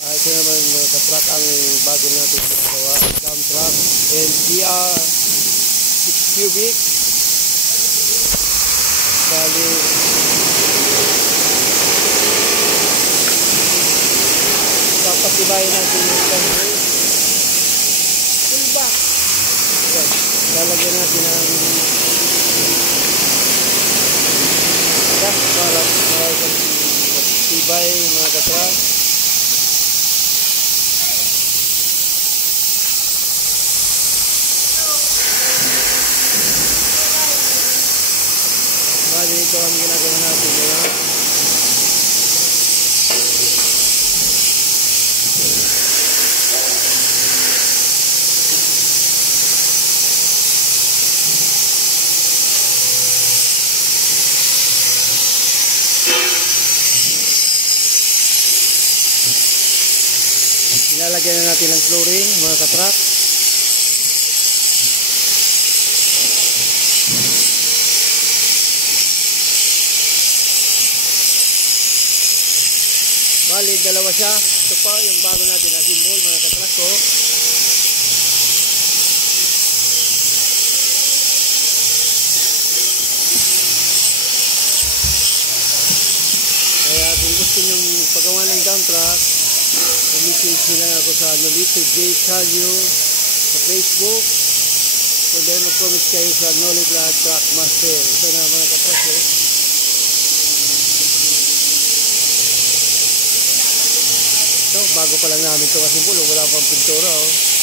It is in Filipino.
Ito naman mga katrak ang bago natin ginagawa. Dump truck and GR 6 cubic. Bali, papatibayin natin yung convoy. Full back. Yan. Lalagyan natin ng gas para matibay mga katrak. Bali, ito ang ginagawa natin ngayon. Ilalagyan na natin ng flooring mga katrak. Bali, dalawa siya. Ito pa yung bago natin na symbol mga katrak ko. Kaya kung gusto nyo pagawa ng dump truck, message nyo lang ako sa Nolito J. Calio sa Facebook. So then mag-comment kayo sa Knowledge Lahat Truck Master. Ito na mga katrak ko. Ito, bago pa lang namin ito kasi wala pang pintura. Oh.